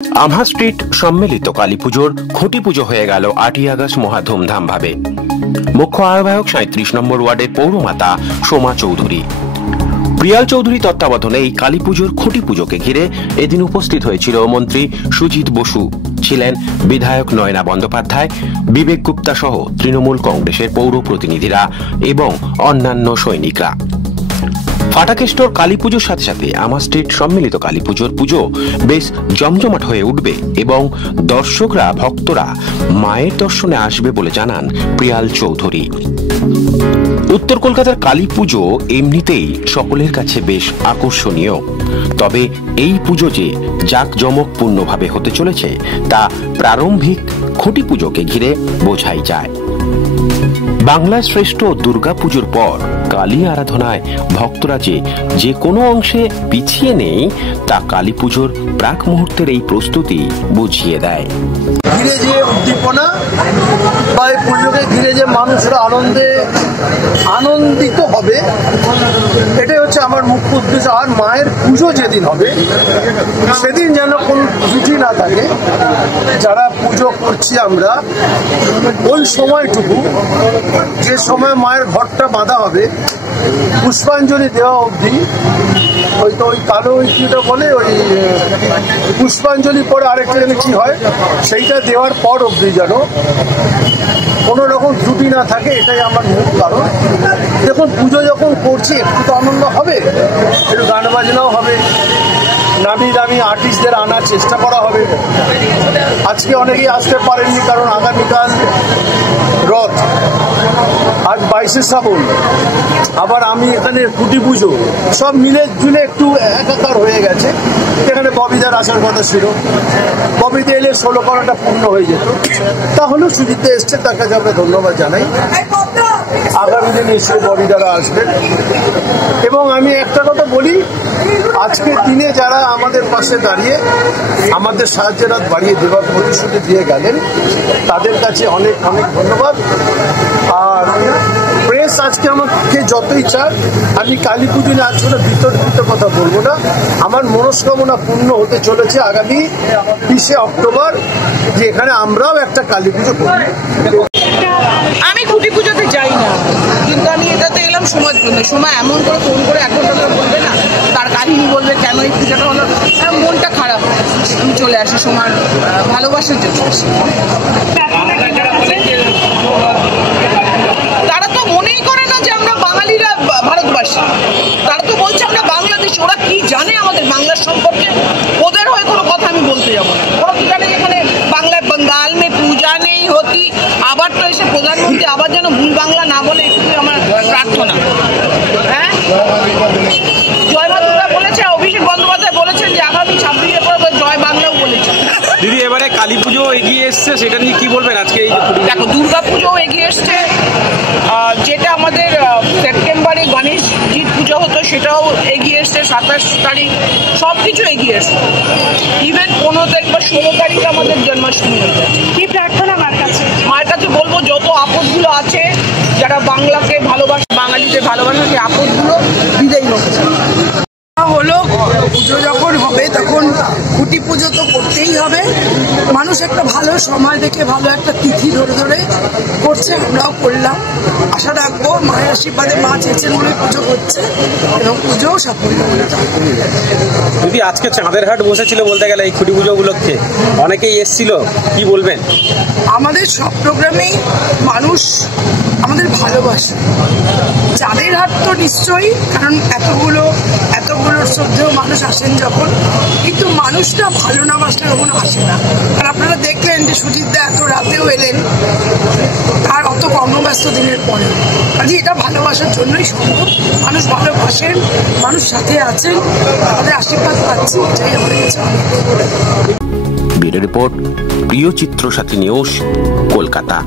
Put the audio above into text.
আমহা street সম্মিলিত কালী পুজোর খুঁটি পুজো হয়ে গেল 8ই আগস্ট মহা ধুমধাম ভাবে। মুখ্য আহ্বায়ক 37 নম্বর ওয়ার্ডের পৌরমাতা সোমা চৌধুরী। প্রিয়াল চৌধুরী তত্ত্বাবধানে এই কালী পুজোর খুঁটি পুজোকে ঘিরে এদিন উপস্থিত হয়েছিল মন্ত্রী সুজিত বসু, ছিলেন বিধায়ক নয়না বন্দ্যোপাধ্যায়, বিবেক গুপ্তা সহ তৃণমূল কংগ্রেসের পৌর প্রতিনিধিরা এবং অন্যান্য সৈনিকরা। ফাটাকেষ্টর কালী পুজোর সাথে সাথে আমহা স্ট্রিট সম্মিলিত কালী পুজোর পুজো বেশ জমজমাট হয়ে উঠবে এবং দর্শকরা ভক্তরা মায়ের দর্শনে আসবে বলে জানান প্রিয়াল চৌধুরী। উত্তর কলকাতার কালী পুজো এমনিতেই সকলের কাছে বেশ আকর্ষণীয়, তবে এই পুজো যে জাঁকজমকপূর্ণভাবে হতে চলেছে তা প্রারম্ভিক খুঁটি পুজোকে ঘিরে বোঝাই যায়। বাংলার শ্রেষ্ঠ দুর্গা পুজোর পর কালী আরাধনায় ভক্তরা যে কোনো অংশে পিছিয়ে নেই তা কালী পুজোর প্রাক মুহূর্তের এই প্রস্তুতি বুঝিয়ে দেয়। ঘিরে যে উদ্দীপনা বা এই পুজোকে ঘিরে যে মানুষরা আনন্দিত হবে, এটাই হচ্ছে আমার মুখ্য উদ্দেশ্য। আর মায়ের পুজো যেদিন হবে সেদিন যেন কোনো ত্রুটি না থাকে। যারা পুজো করছি আমরা, ওই সময়টুকু যে সময় মায়ের ঘরটা বাঁধা হবে, পুষ্পাঞ্জলি দেওয়া অবধি, ওই কালো কিটা বলে ওই পুষ্পাঞ্জলি পরে আরেকটা যেন কি হয়, সেইটা দেওয়ার পর অবধি যেন কোনো রকম ত্রুটি না থাকে, এটাই আমার মূল কারণ। দেখুন, পুজো যখন করছি একটু তো আনন্দ হবে, একটু গান বাজনাও হবে, নামি দামি আর্টিস্টদের আনার চেষ্টা করা হবে। আজকে অনেকেই আসতে পারেননি কারণ আগামীকাল রথ, আজ 22শে শ্রাবণ, আবার আমি এখানে খুঁটি পুজো, সব মিলে জুলে একটু একাকার হয়ে গেছে। এখানে ববিদার আসার কথা ছিল, ববিদা এলে 16 পারাটা পূর্ণ হয়ে যেত। তাহলেও সুজিতে এসছে, তার কাছে আমরা ধন্যবাদ জানাই। আগামী দিনে নিশ্চয়ই ববিদারা আসবেন। এবং আমি একটা কথা বলি, আজকের দিনে যারা আমাদের পাশে দাঁড়িয়ে আমাদের সাহায্যের হাত বাড়িয়ে দেওয়ার প্রতিশ্রুতি দিয়ে গেলেন, তাদের কাছে অনেক অনেক ধন্যবাদ। আর প্রেস আজকে আমাকে যতই চান, আমি কালী পুজো নিয়ে আজকে বিতর্কিত কথা বলবো না। আমার মনস্কামনা পূর্ণ হতে চলেছে আগামী 20শে অক্টোবর, যে এখানে আমরাও একটা কালী পুজো করব। আমি খুঁটি পুজোতে যাই না, কিন্তু আমি এটাতে এলাম সময়ের জন্য। সময় এমন করে ফোন করে 1 ঘন্টা ধরে বলবে না, তার কাহিনী বলবে কেন এই পুজোটা হলো, মনটা খারাপ, আমি চলে আসি সময় ভালোবাসার জন্য। তারা তো মনেই করে না যে আমরা বাঙালিরা ভারতবাসী, তারা তো বলছে আমরা বাংলাদেশি। ওরা কি জানে আমাদের বাংলার সম্পর্কে? ওদের হয়ে কোনো কথা আমি বলতে যাবো না। ওরা কি জানে যেখানে বাংলায় বাঙ্গাল মে পূজা নেই হতি, আবার তো এসে প্রধানমন্ত্রী আবার যেন ভুল বাংলা না বলে, এটুকুই আমার প্রার্থনা। হ্যাঁ, জয় বাংলা বলেছে, অভিষেক বন্দ্যোপাধ্যায় বলেছেন যে আগামী 26শে পর জয় বাংলাও বলেছে। দিদি, এবারে কালী পুজো এগিয়ে এসছে, সেটা নিয়ে কি বলবেন আজকে? দেখো, দুর্গা পুজো এগিয়ে এসছে, যেটা আমাদের সেপ্টেম্বরে গণেশজির পুজো হতো সেটাও এগিয়ে এসছে, 27 তারিখ, সব কিছু এগিয়ে এসছে। ইভেন 15 তারিখ বা 16 তারিখ আমাদের জন্মাষ্টমী হচ্ছে। কি প্রার্থনা মায়ের কাছে বলবো, যত আপদগুলো আছে, যারা বাংলাকে ভালোবাসে, বাঙালিদের ভালোবাসে, সেই আপদগুলো বিদায়ী হতে হলো। পুজো যখন হবে তখন খুঁটি পুজো তো করতেই হবে। মানুষ একটা ভালো সময় দেখে ভালো একটা তিথি ধরে ধরে করছে, আমরাও করলাম। আশা রাখবো মায়ের আশীর্বাদে, মা চেয়েছেন বলে পুজো হচ্ছে এবং পুজোও সাফল্য হয়ে যাবে। দিদি, আজকে চাঁদের হাট বসেছিল বলতে গেলে এই খুঁটি পুজো উপলক্ষে, অনেকেই এসছিল, কি বলবেন? আমাদের সব প্রোগ্রামেই মানুষ আমাদের ভালোবাসে। চাঁদের হাট তো নিশ্চয়ই, কারণ এতগুলো শ্রদ্ধেয় মানুষ আসেন যখন, কিন্তু মানুষটা ভালো না বাসলে কখনো আসে না। আর আপনারা দেখলেন যে সুজিতদা এত রাতেও এলেন, আর অত কর্মব্যস্ত দিনের পরে। কাজে এটা ভালোবাসার জন্যই সম্ভব। মানুষ ভালোবাসেন, মানুষ সাথে আছেন, আমাদের আশীর্বাদ পাচ্ছি, এটাই আমাদের কাছে অনেক। ব্যুরো রিপোর্ট, প্রিয় চিত্র সাথী নিউজ, কলকাতা।